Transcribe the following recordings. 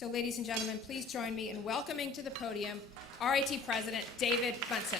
So ladies and gentlemen, please join me in welcoming to the podium RIT President David Munson.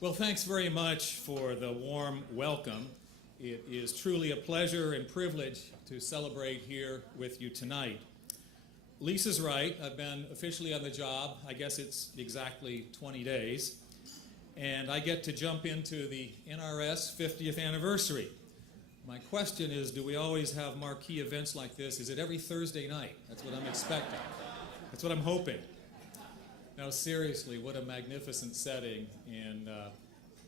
Well, thanks very much for the warm welcome. It is truly a pleasure and privilege to celebrate here with you tonight. Lisa's right. I've been officially on the job, I guess it's exactly 20 days, and I get to jump into the NRS 50th anniversary. My question is, do we always have marquee events like this? Is it every Thursday night? That's what I'm expecting. That's what I'm hoping. Now, seriously, what a magnificent setting, and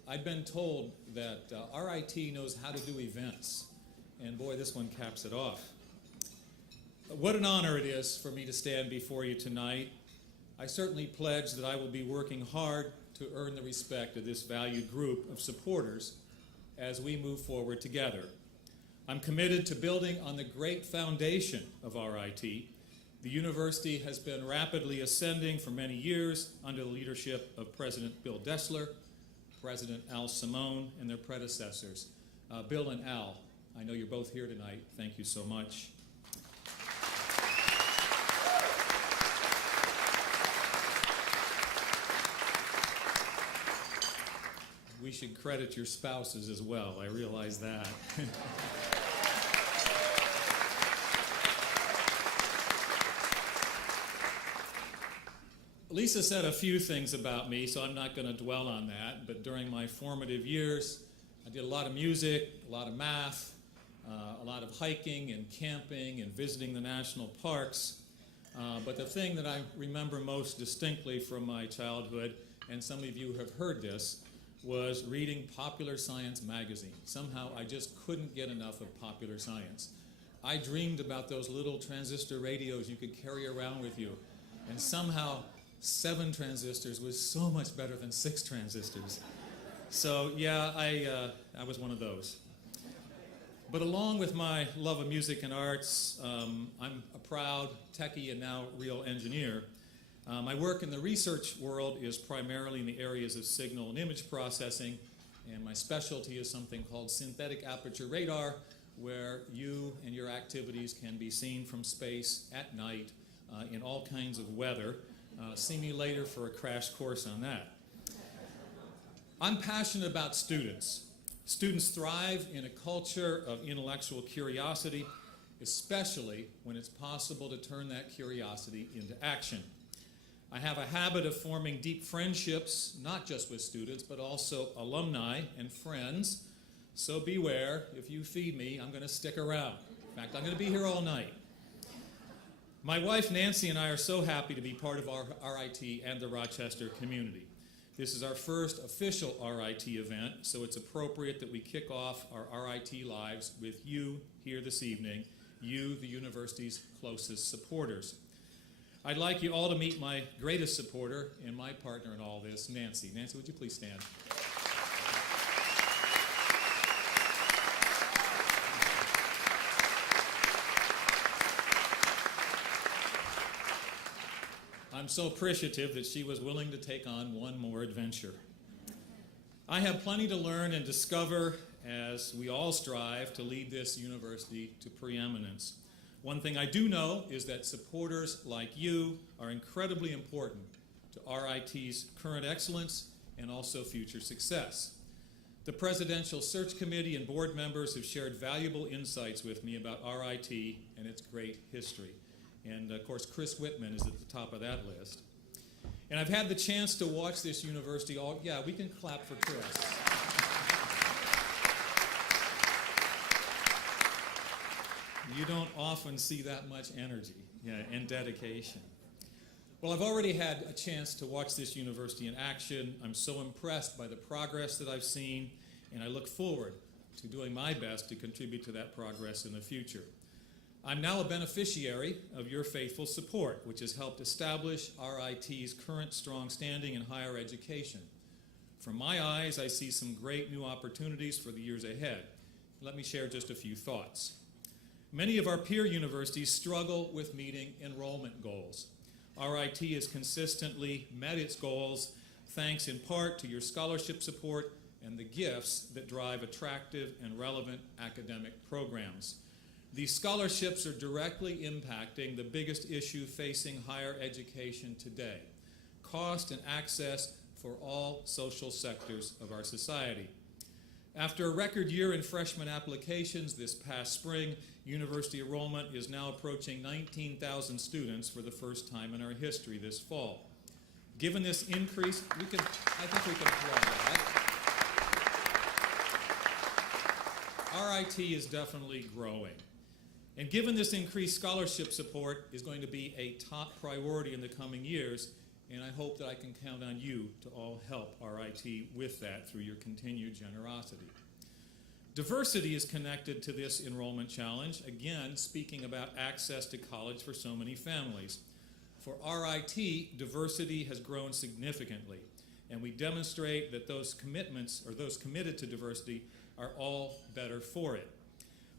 I've been told that RIT knows how to do events, and boy, this one caps it off. What an honor it is for me to stand before you tonight. I certainly pledge that I will be working hard to earn the respect of this valued group of supporters as we move forward together. I'm committed to building on the great foundation of RIT. The university has been rapidly ascending for many years under the leadership of President Bill Dessler, President Al Simone, and their predecessors. Bill and Al, I know you're both here tonight. Thank you so much. We should credit your spouses as well. I realize that. Lisa said a few things about me, so I'm not going to dwell on that. But during my formative years, I did a lot of music, a lot of math, a lot of hiking and camping and visiting the national parks. But the thing that I remember most distinctly from my childhood, and some of you have heard this, was reading Popular Science magazine. Somehow I just couldn't get enough of Popular Science. I dreamed about those little transistor radios you could carry around with you, and somehow 7 transistors was so much better than 6 transistors. So yeah, I was one of those. But along with my love of music and arts, I'm a proud techie and now real engineer. My work in the research world is primarily in the areas of signal and image processing, and my specialty is something called synthetic aperture radar, where you and your activities can be seen from space at night in all kinds of weather. See me later for a crash course on that. I'm passionate about students. Students thrive in a culture of intellectual curiosity, especially when it's possible to turn that curiosity into action. I have a habit of forming deep friendships, not just with students, but also alumni and friends. So beware, if you feed me, I'm going to stick around. In fact, I'm going to be here all night. My wife Nancy and I are so happy to be part of our RIT and the Rochester community. This is our first official RIT event, so it's appropriate that we kick off our RIT lives with you here this evening, you, the university's closest supporters. I'd like you all to meet my greatest supporter and my partner in all this, Nancy. Nancy, would you please stand? I'm so appreciative that she was willing to take on one more adventure. I have plenty to learn and discover as we all strive to lead this university to preeminence. One thing I do know is that supporters like you are incredibly important to RIT's current excellence and also future success. The Presidential Search Committee and board members have shared valuable insights with me about RIT and its great history. And of course, Chris Whitman is at the top of that list. And I've had the chance to watch this university all, yeah, we can clap for Chris. You don't often see that much energy and dedication. Well, I've already had a chance to watch this university in action. I'm so impressed by the progress that I've seen, and I look forward to doing my best to contribute to that progress in the future. I'm now a beneficiary of your faithful support, which has helped establish RIT's current strong standing in higher education. From my eyes, I see some great new opportunities for the years ahead. Let me share just a few thoughts. Many of our peer universities struggle with meeting enrollment goals. RIT has consistently met its goals thanks in part to your scholarship support and the gifts that drive attractive and relevant academic programs. These scholarships are directly impacting the biggest issue facing higher education today: cost and access for all social sectors of our society. After a record year in freshman applications this past spring, university enrollment is now approaching 19,000 students for the first time in our history this fall. Given this increase, I think we can applaud that. RIT is definitely growing. And given this increased scholarship support is going to be a top priority in the coming years, and I hope that I can count on you to all help RIT with that through your continued generosity. Diversity is connected to this enrollment challenge, again, speaking about access to college for so many families. For RIT, diversity has grown significantly, and we demonstrate that those commitments, or those committed to diversity, are all better for it.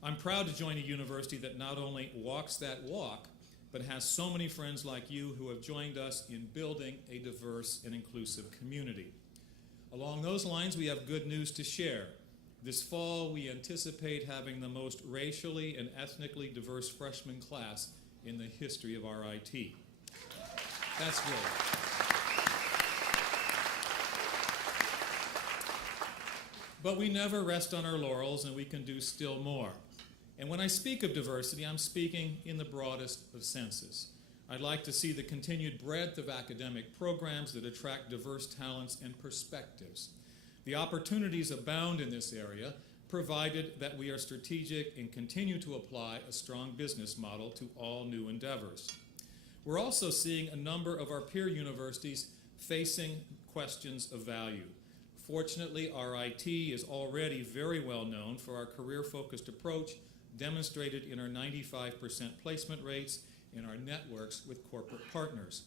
I'm proud to join a university that not only walks that walk, but has so many friends like you who have joined us in building a diverse and inclusive community. Along those lines, we have good news to share. This fall, we anticipate having the most racially and ethnically diverse freshman class in the history of RIT. That's great. But we never rest on our laurels, and we can do still more. And when I speak of diversity, I'm speaking in the broadest of senses. I'd like to see the continued breadth of academic programs that attract diverse talents and perspectives. The opportunities abound in this area, provided that we are strategic and continue to apply a strong business model to all new endeavors. We're also seeing a number of our peer universities facing questions of value. Fortunately, RIT is already very well known for our career-focused approach, demonstrated in our 95% placement rates and our networks with corporate partners.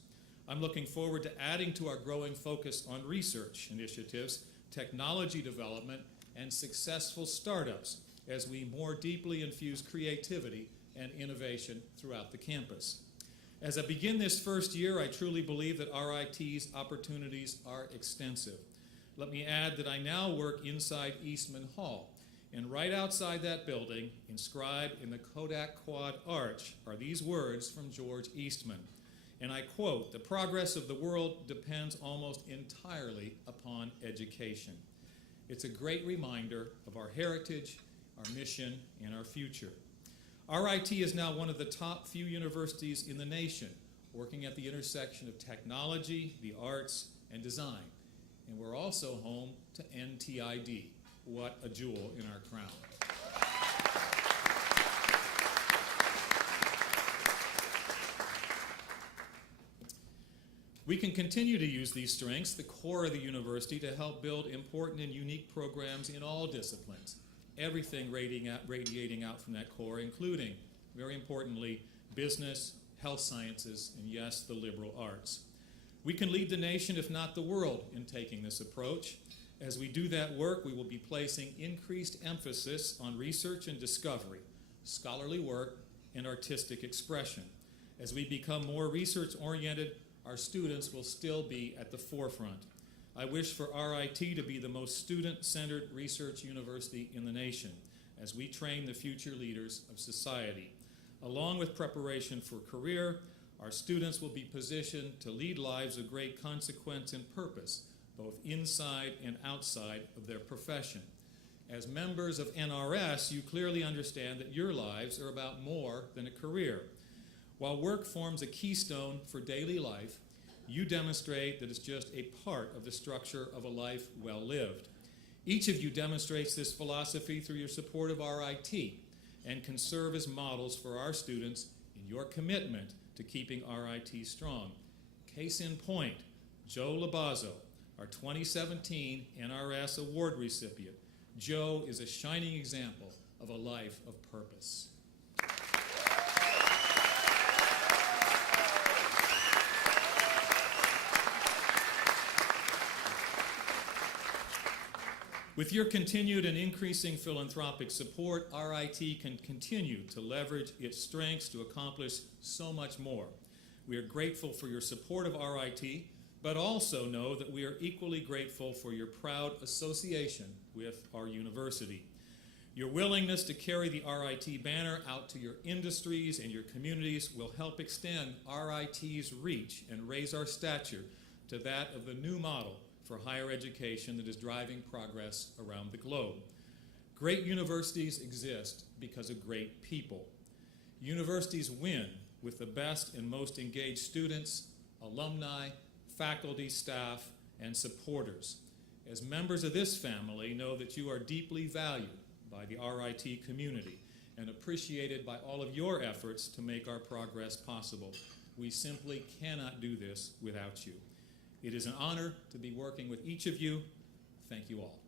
I'm looking forward to adding to our growing focus on research initiatives, technology development, and successful startups as we more deeply infuse creativity and innovation throughout the campus. As I begin this first year, I truly believe that RIT's opportunities are extensive. Let me add that I now work inside Eastman Hall, and right outside that building, inscribed in the Kodak Quad arch, are these words from George Eastman. And I quote, "The progress of the world depends almost entirely upon education." It's a great reminder of our heritage, our mission, and our future. RIT is now one of the top few universities in the nation working at the intersection of technology, the arts, and design. And we're also home to NTID. What a jewel in our crown. We can continue to use these strengths, the core of the university, to help build important and unique programs in all disciplines. Everything radiating out from that core, including, very importantly, business, health sciences, and yes, the liberal arts. We can lead the nation, if not the world, in taking this approach. As we do that work, we will be placing increased emphasis on research and discovery, scholarly work, and artistic expression. As we become more research-oriented, our students will still be at the forefront. I wish for RIT to be the most student-centered research university in the nation as we train the future leaders of society. Along with preparation for career, our students will be positioned to lead lives of great consequence and purpose, both inside and outside of their profession. As members of NRS, you clearly understand that your lives are about more than a career. While work forms a keystone for daily life, you demonstrate that it's just a part of the structure of a life well lived. Each of you demonstrates this philosophy through your support of RIT and can serve as models for our students in your commitment to keeping RIT strong. Case in point, Joe Lobozzo, our 2017 NRS Award recipient. Joe is a shining example of a life of purpose. With your continued and increasing philanthropic support, RIT can continue to leverage its strengths to accomplish so much more. We are grateful for your support of RIT, but also know that we are equally grateful for your proud association with our university. Your willingness to carry the RIT banner out to your industries and your communities will help extend RIT's reach and raise our stature to that of the new model for higher education that is driving progress around the globe. Great universities exist because of great people. Universities win with the best and most engaged students, alumni, faculty, staff, and supporters. As members of this family, know that you are deeply valued by the RIT community and appreciated by all of your efforts to make our progress possible. We simply cannot do this without you. It is an honor to be working with each of you. Thank you all.